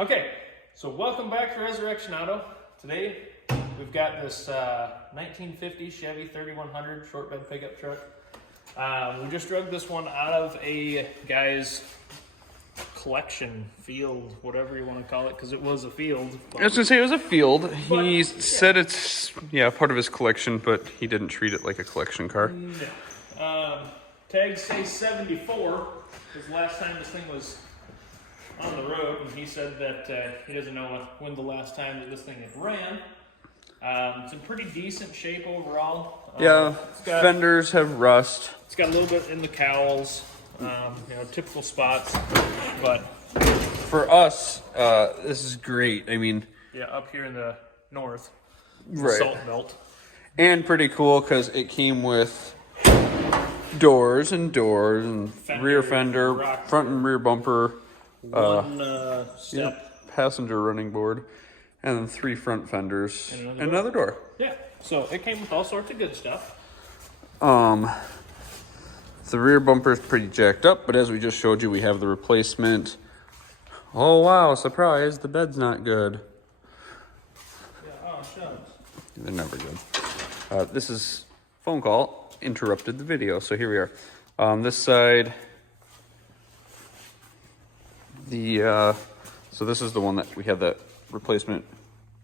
Okay, so welcome back to Resurrection Auto. Today we've got this 1950 Chevy 3100 short bed pickup truck. We just drug this one out of a guy's collection field, whatever you want to call it, because it was a field. I was going to say it was a field. He said it's, part of his collection, but he didn't treat it like a collection car. No. Tags say 74, because last time this thing was on the road, and he said that he doesn't know when the last time that this thing had ran. It's in pretty decent shape overall. Fenders have rust. It's got a little bit in the cowls, typical spots, but for us, this is great. I mean, up here in the north, right. Salt Belt, and pretty cool because it came with doors and rear fender, front and rear bumper. One step, passenger running board, and then 3 front fenders and another door. Yeah, so it came with all sorts of good stuff. The rear bumper is pretty jacked up, but as we just showed you, we have the replacement. Oh wow, surprise, the bed's not good. Yeah, oh shucks. They're never good. This is phone call, interrupted the video, so here we are. On this side, so this is the one that we had that replacement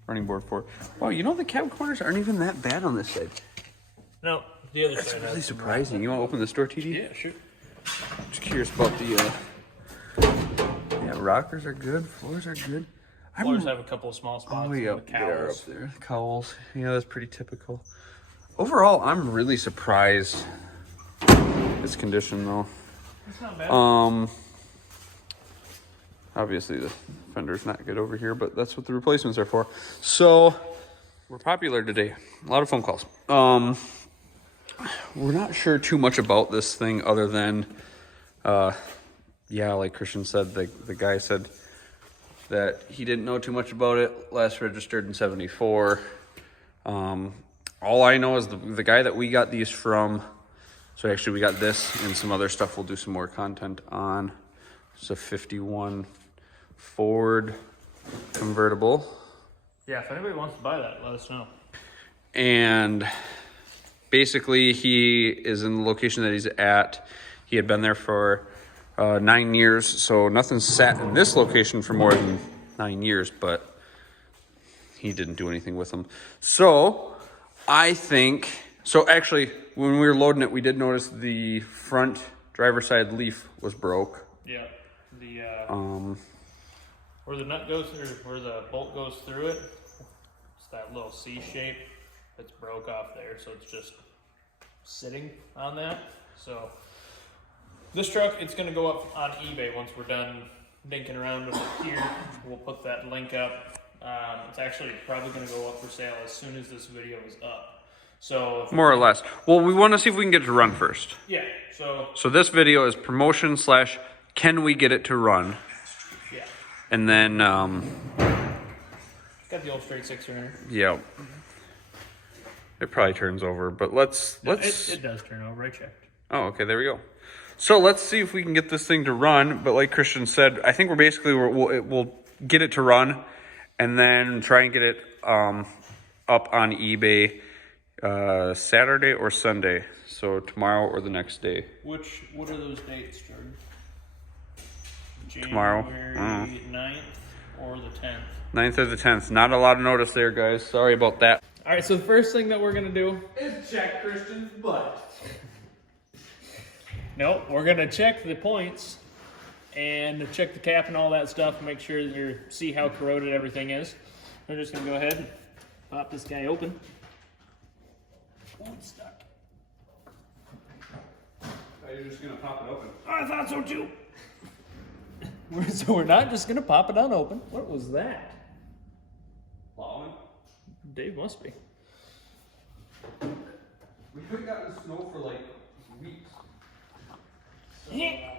running board for. Wow, the cab corners aren't even that bad on this side. No, the other That's side. really surprising. You want to open this door, TD? Yeah, sure. Just curious about the, rockers are good, floors are good. Floors have a couple of small spots. Oh, yeah, the they are cowls. up there. Cowls. That's pretty typical. Overall, I'm really surprised. This condition, though. It's not bad. Obviously, the fender's not good over here, but that's what the replacements are for. So, we're popular today. A lot of phone calls. We're not sure too much about this thing other than, like Christian said, the guy said that he didn't know too much about it. Last registered in 74. All I know is the guy that we got these from, so actually we got this and some other stuff we'll do some more content on. It's a 51 Ford convertible. Yeah, if anybody wants to buy that, let us know. And basically he is in the location that he's at. He had been there for 9 years, so nothing sat in this location for more than 9 years, but he didn't do anything with them. So actually when we were loading it, we did notice the front driver's side leaf was broke. Yeah, where the nut goes through, where the bolt goes through it, it's that little C shape that's broke off there, so it's just sitting on that. So this truck, it's going to go up on eBay once we're done dinking around with it here. We'll put that link up. It's actually probably going to go up for sale as soon as this video is up. So more or less. Well, we want to see if we can get it to run first. Yeah. So this video is promotion / can we get it to run? Yeah. And then got the old straight 6-cylinder. Yeah. It probably turns over, but let's. It does turn over. I checked. Oh, okay. There we go. So let's see if we can get this thing to run. But like Christian said, I think we'll get it to run, and then try and get it up on eBay Saturday or Sunday. So tomorrow or the next day. What are those dates, Jordan? Tomorrow. January 9th or the 10th? 9th or the 10th. Not a lot of notice there, guys. Sorry about that. All right, so the first thing that we're going to do is check Christian's butt. No, we're going to check the points and check the cap and all that stuff, make sure you see how corroded everything is. We're just going to go ahead and pop this guy open. Oh, it's stuck. You're just going to pop it open. I thought so too. So we're not just going to pop it on open. What was that? Plowing? Dave must be. We haven't gotten snow for like weeks. Okay.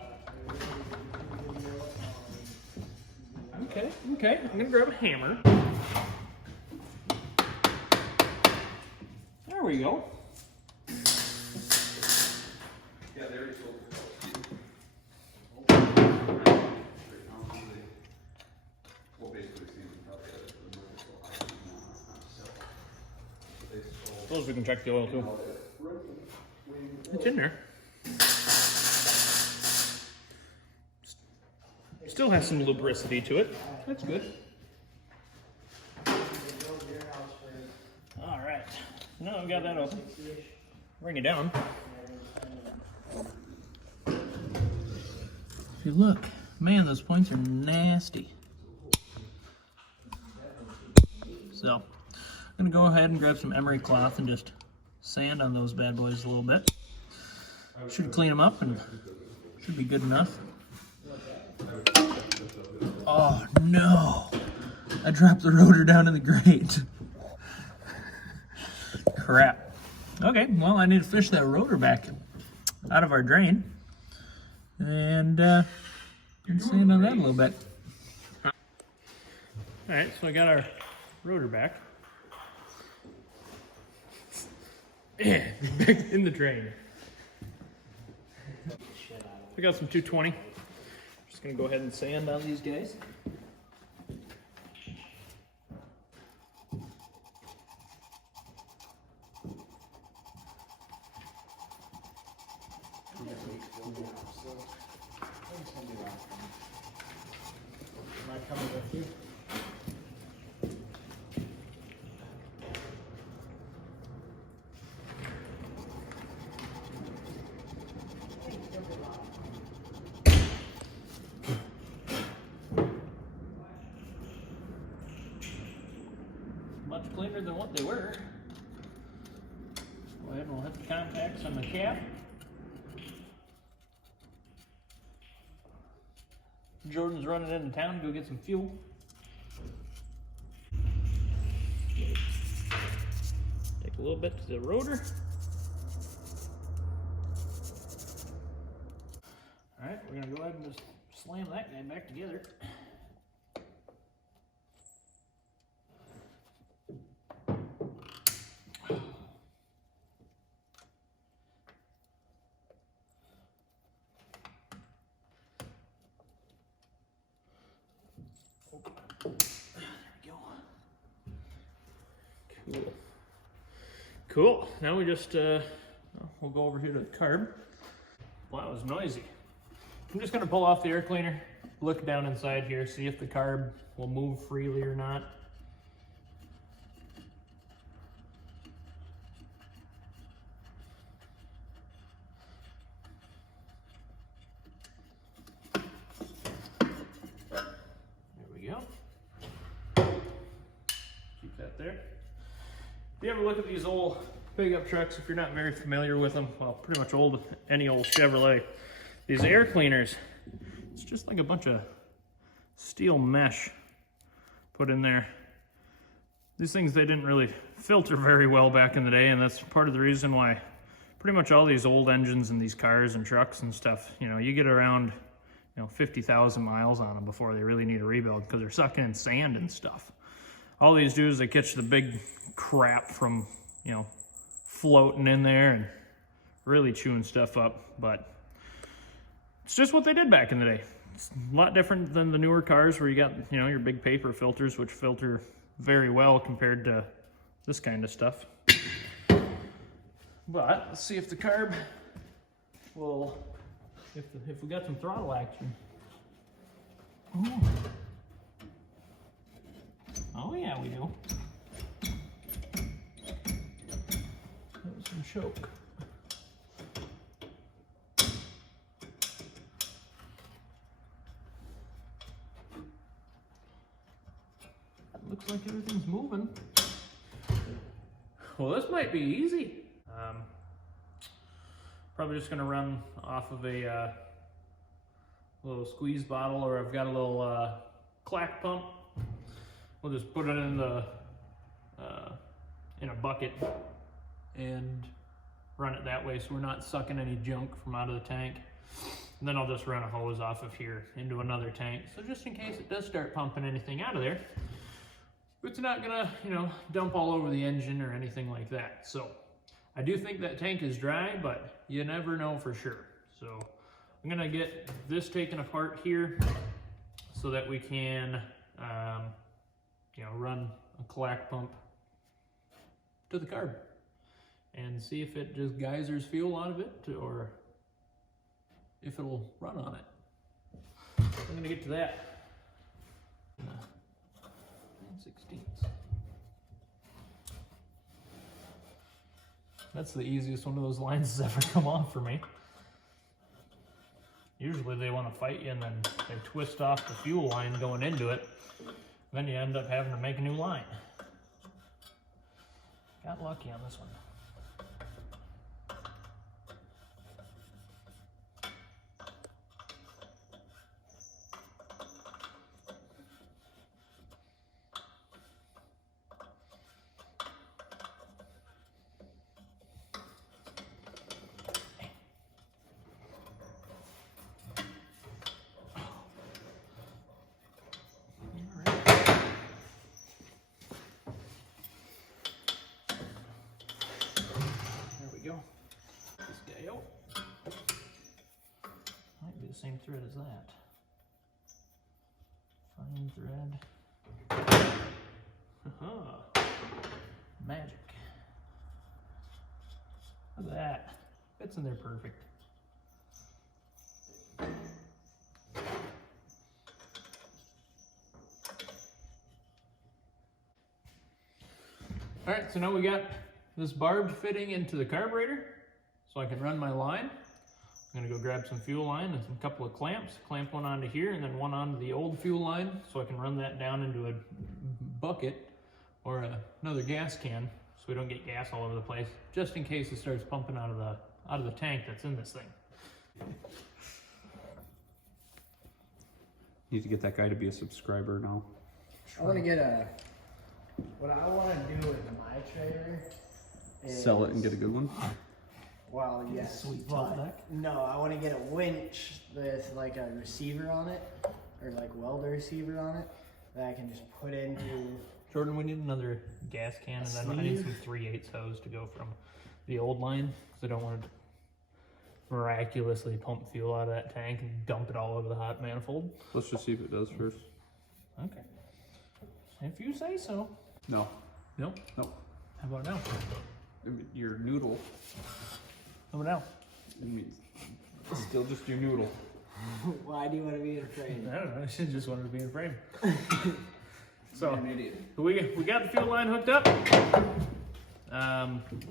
I'm going to grab a hammer. There we go. Yeah, there he sold it. Suppose we can check the oil too. It's in there. Still has some lubricity to it. That's good. All right. Now we got that open. Bring it down. If you look, man, those points are nasty. So, I'm gonna go ahead and grab some emery cloth and just sand on those bad boys a little bit. Should clean them up and should be good enough. Oh no! I dropped the rotor down in the grate. Crap. Okay, well I need to fish that rotor back out of our drain and sand on that a little bit. Alright, so I got our rotor back. Yeah, back in the drain. I got some 220. Just gonna go ahead and sand on these guys. Am I coming with you? Much cleaner than what they were. Go ahead and we'll hit the contacts on the cap. Jordan's running into town to go get some fuel. Take a little bit to the rotor. Alright, we're gonna go ahead and just slam that guy back together. Cool. Cool. Now we just, we'll go over here to the carb. Wow, that was noisy. I'm just going to pull off the air cleaner, look down inside here, see if the carb will move freely or not. There we go. Keep that there. If you ever look at these old pickup trucks, if you're not very familiar with them, well, pretty much any old Chevrolet, these air cleaners, it's just like a bunch of steel mesh put in there. These things, they didn't really filter very well back in the day, and that's part of the reason why pretty much all these old engines in these cars and trucks and stuff, you know, you get around, 50,000 miles on them before they really need a rebuild, because they're sucking in sand and stuff. All these do is they catch the big crap from, floating in there and really chewing stuff up. But it's just what they did back in the day. It's a lot different than the newer cars where you got, your big paper filters, which filter very well compared to this kind of stuff. But let's see if the carb will, if we got some throttle action. Ooh. Oh yeah, we do. That was some choke. Looks like everything's moving. Well, this might be easy. Probably just gonna run off of a little squeeze bottle, or I've got a little clack pump. We'll just put it in a bucket and run it that way, so we're not sucking any junk from out of the tank. And then I'll just run a hose off of here into another tank, so just in case it does start pumping anything out of there, it's not gonna, dump all over the engine or anything like that. So I do think that tank is dry, but you never know for sure. So I'm gonna get this taken apart here so that we can, run a clack pump to the carb and see if it just geysers fuel out of it or if it'll run on it. I'm gonna get to that. 9/16. That's the easiest one of those lines that's ever come off for me. Usually they want to fight you and then they twist off the fuel line going into it. Then you end up having to make a new line. Got lucky on this one. Go. This guy out. Might be the same thread as that. Fine thread. Magic. Look at that. Fits in there perfect. Alright, so now we got this barb fitting into the carburetor so I can run my line. I'm gonna go grab some fuel line and a couple of clamps, clamp one onto here and then one onto the old fuel line so I can run that down into a bucket or another gas can so we don't get gas all over the place, just in case it starts pumping out of the tank that's in this thing. Need to get that guy to be a subscriber now. I want to get what I want to do with my trailer is... Sell it and get a good one? Well, yes. Sweet but fallback. no, I want to get a winch with like a receiver on it, or like welder receiver on it, that I can just put into... Jordan, we need another gas can and then I need some 3/8 hose to go from the old line because I don't want to miraculously pump fuel out of that tank and dump it all over the hot manifold. Let's just see if it does first. Okay. If you say so. No. No? No. How about now? Your noodle. How about now? It means still just your noodle. Why do you want to be in frame? I don't know. I should just wanted to be in frame. So, You're an idiot. we got the fuel line hooked up.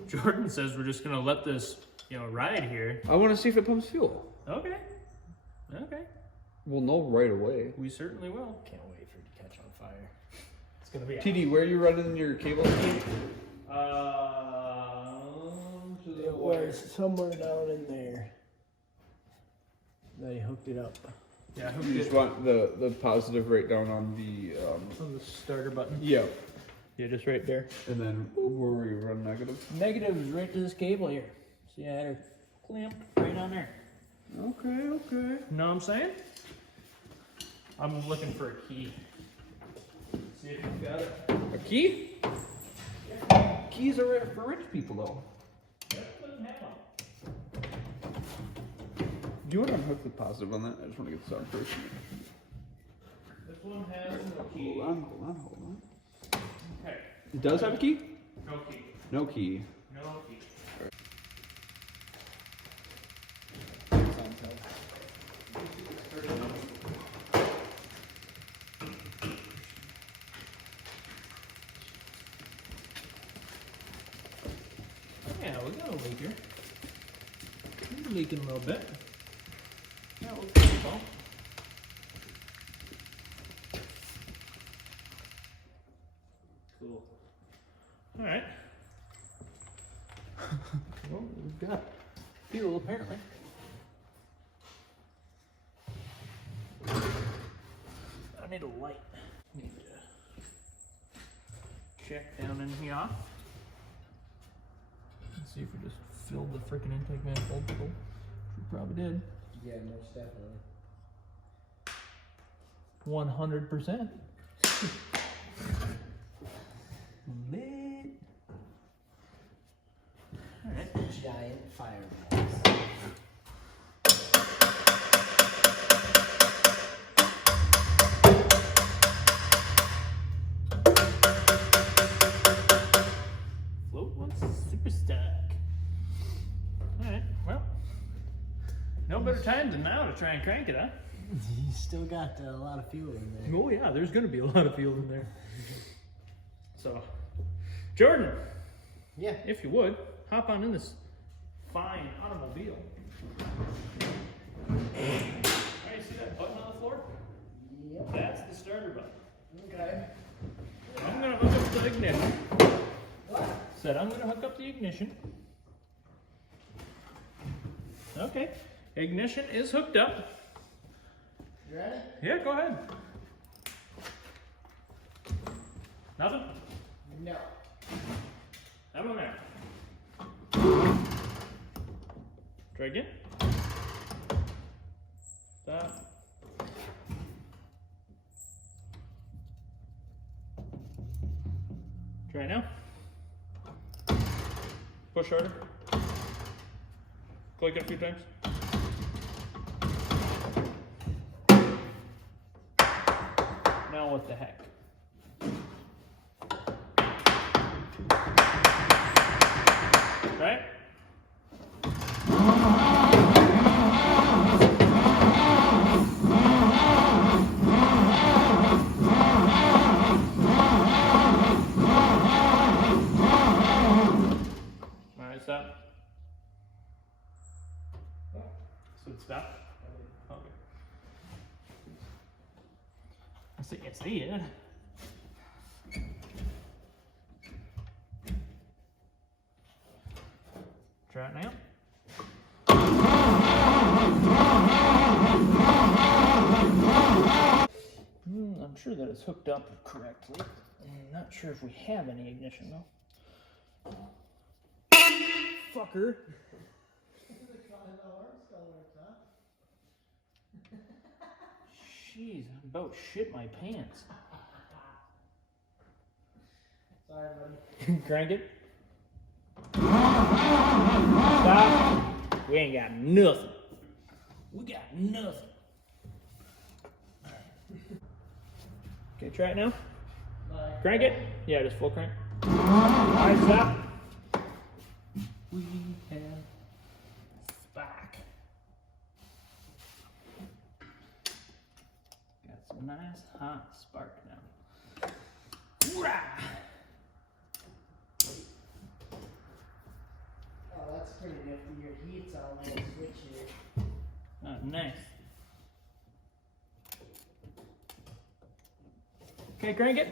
Jordan says we're just going to let this, ride here. I want to see if it pumps fuel. Okay. Okay. We'll know right away. We certainly will. Can't wait for it to catch on fire. It's going to be TD, where are you running your cable? to the It was somewhere down in there. They hooked it up. Yeah, You just want the positive right down on the on the starter button. yeah. Yeah, just right there. And then where were you run negative? Negative is right to this cable here. See, I had her clamped right on there. Okay, okay. Know what I'm saying? I'm looking for a key. See if you've got it. A key? Yeah. Keys are for rich people though. That doesn't have one. Do you want to unhook the positive on that? I just want to get this on first. This one has no key. Hold on. Okay. It does have a key? No key. No key. No key. Yeah, we got a leak here. We're leaking a little bit. That looks pretty well. Cool. Alright. Well, we've got fuel apparently. I need a light. Need to check down in here. Let's see if we just filled the freaking intake manifold full. We probably did. Yeah, most definitely. 100%. Lit. Alright. Giant fireballs. Float. better time than now to try and crank it, huh? You still got a lot of fuel in there. Oh yeah, there's gonna be a lot of fuel in there. So, Jordan, Yeah. if you would, hop on in this fine automobile. Alright, see that button on the floor? Yep. That's the starter button. Okay. I'm gonna hook up the ignition. What? Said I'm gonna hook up the ignition. Okay, ignition is hooked up. You ready? Yeah, go ahead. Nothing? No. How about now? Try again. Stop. Try now. Push harder. Click it a few times. Now what the heck? Right? Alright, stop. So it stopped? Okay. I see it. Try it now. I'm sure that it's hooked up correctly. I'm not sure if we have any ignition though. Fucker. Jeez, I'm about shit my pants. Sorry, buddy. Crank it. Stop. We ain't got nothing. We got nothing. Okay, try it now. Crank it. Yeah, just full crank. Alright, stop. We have spark. Got some nice hot spark now. Rah! Oh, that's pretty nifty. Your heat's on the switch here. Oh, nice. Okay, crank it.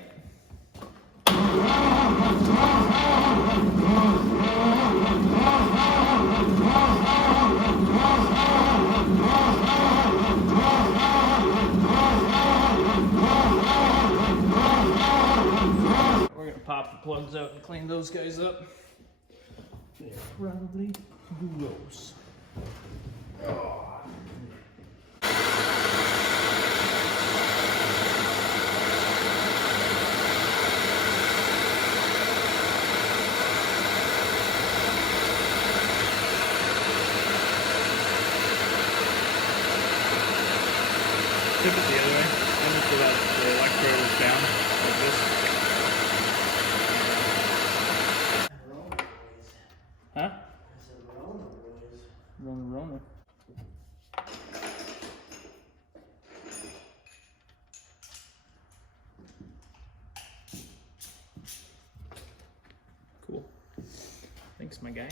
We're gonna pop the plugs out and clean those guys up. They're probably gross. Tip it the other way, and so that the electrode is down like this. Rona boys. Huh? I said Rona boys. Rona. Cool. Thanks, my guy.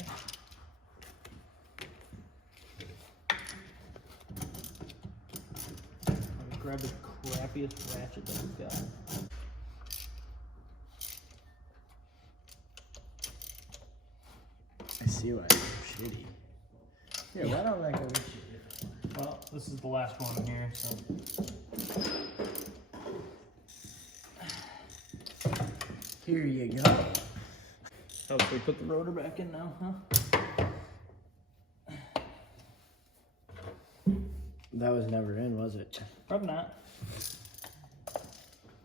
I'll grab the crappiest ratchet that we've got. I see why you're shitty. Yeah, why don't I go with you? Well, this is the last one here, so. Here you go. Oh, so we put the rotor back in now, huh? That was never in, was it? Probably not.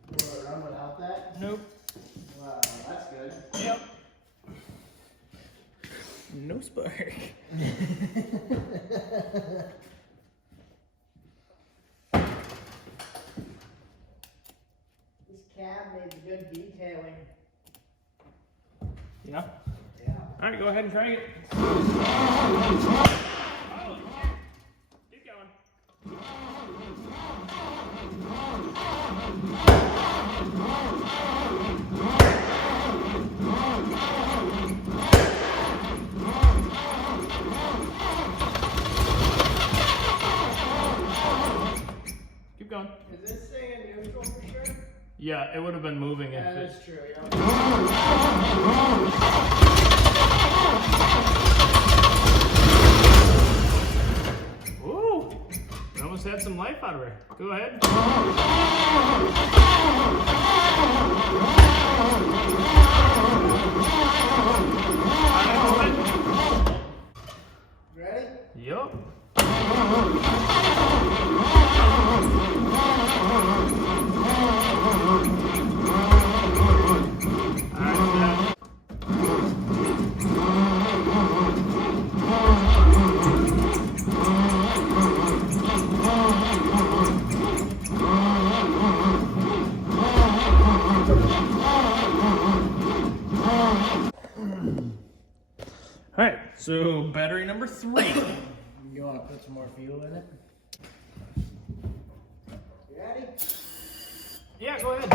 Will it run without that? Nope. Wow, that's good. Yep. No spark. This cab needs good detailing. Yeah. Yeah. All right, go ahead and try it. Oh, dig Keep going. Is this staying neutral for sure? Yeah, it would have been moving if it. That's true. Yeah. Ooh, we almost had some life out of her. Go ahead. Ready? Yup. All right, so battery number 3. You want to put some more fuel in it? You ready? Yeah, go ahead.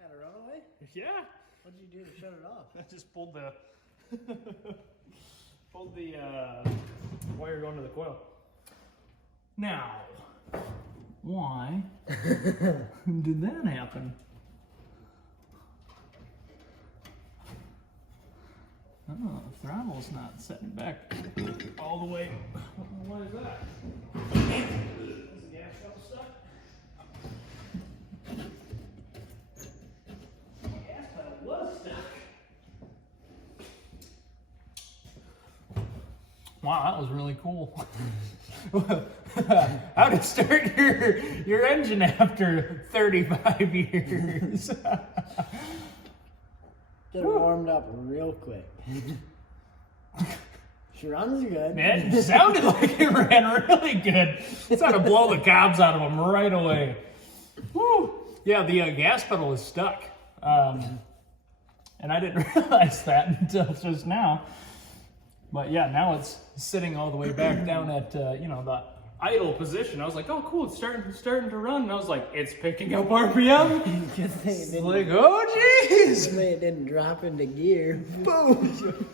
Had a runaway? Yeah, What'd you do to shut it off? I just pulled the wire going to the coil. Now, why did that happen? Oh, the throttle's not setting back all the way. What is that? Is the gas pedal stuck? The gas pedal was stuck. Wow, that was really cool. How to start your engine after 35 years. Get it warmed up real quick. She runs good. It sounded like it ran really good. It's how to blow the cobs out of them right away. Woo! Yeah, the gas pedal was stuck. And I didn't realize that until just now. But yeah, now it's sitting all the way back down at, the idle position. I was like, oh, cool, it's starting to run. And I was like, it's picking up RPM. It's like, oh, jeez. It didn't drop into gear. Boom!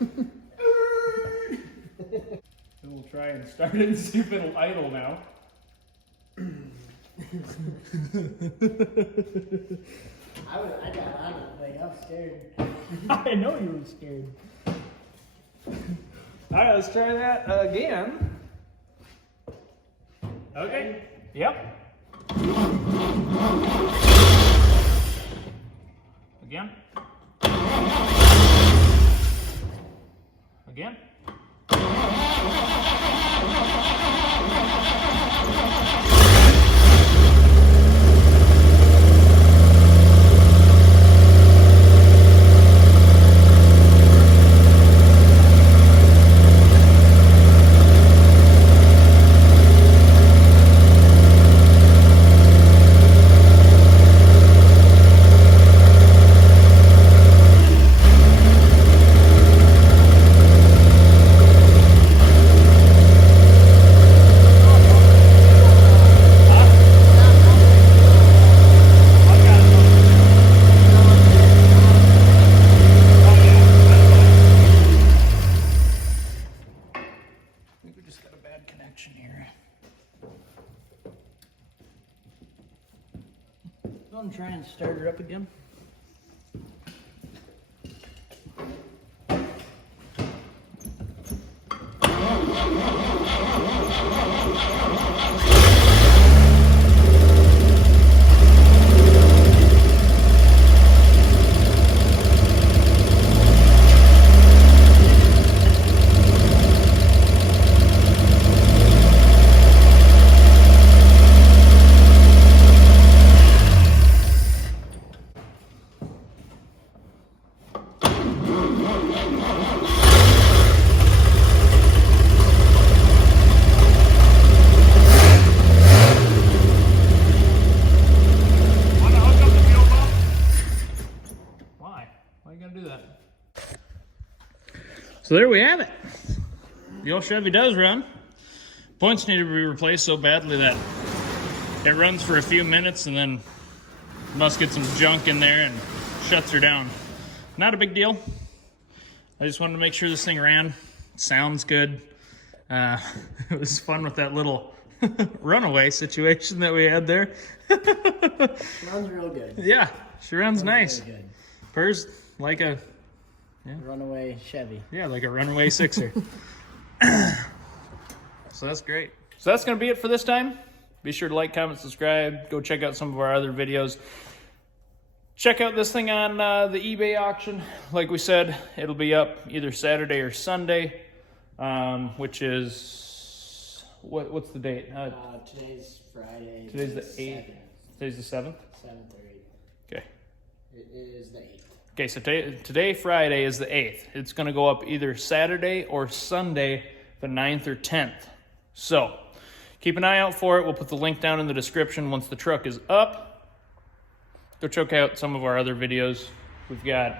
And we'll try and start it and see if it'll idle now. I got on it, like, I'm scared. I know you were scared. All right, let's try that again. Okay. Yep. Again. Again. Go and try and start her up again. So there we have it. The old Chevy does run. Points need to be replaced so badly that it runs for a few minutes and then must get some junk in there and shuts her down. Not a big deal. I just wanted to make sure this thing ran. Sounds good. It was fun with that little RunAway situation that we had there. Runs real good. Yeah, she runs nice. Really good. Purrs like a RunAway Chevy. Yeah, like a RunAway Sixer. So that's great. So that's going to be it for this time. Be sure to like, comment, subscribe. Go check out some of our other videos. Check out this thing on the eBay auction. Like we said, it'll be up either Saturday or Sunday, which is, what's the date? Today's Friday. Today's the 8th. Today's the 7th? 7th or 8th. Okay. It is the 8th. Okay, so today, Friday, is the 8th. It's going to go up either Saturday or Sunday, the 9th or 10th. So, keep an eye out for it. We'll put the link down in the description once the truck is up. Go check out some of our other videos. We've got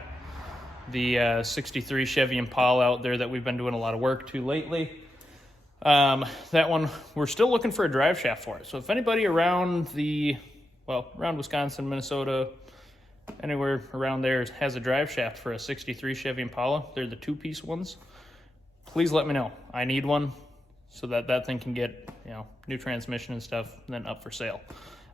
the 63 Chevy Impala out there that we've been doing a lot of work to lately. That one, we're still looking for a drive shaft for it. So if anybody around around Wisconsin, Minnesota, anywhere around there has a drive shaft for a 63 Chevy Impala, they're the 2-piece ones, please let me know. I need one so that thing can get, new transmission and stuff, and then up for sale.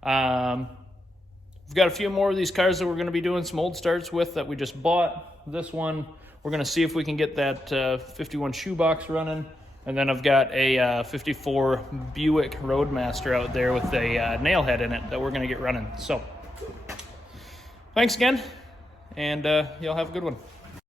We've got a few more of these cars that we're going to be doing some old starts with that we just bought. This one, we're going to see if we can get that 51 shoebox running. And then I've got a 54 Buick Roadmaster out there with a nail head in it that we're going to get running. So, thanks again, and y'all have a good one.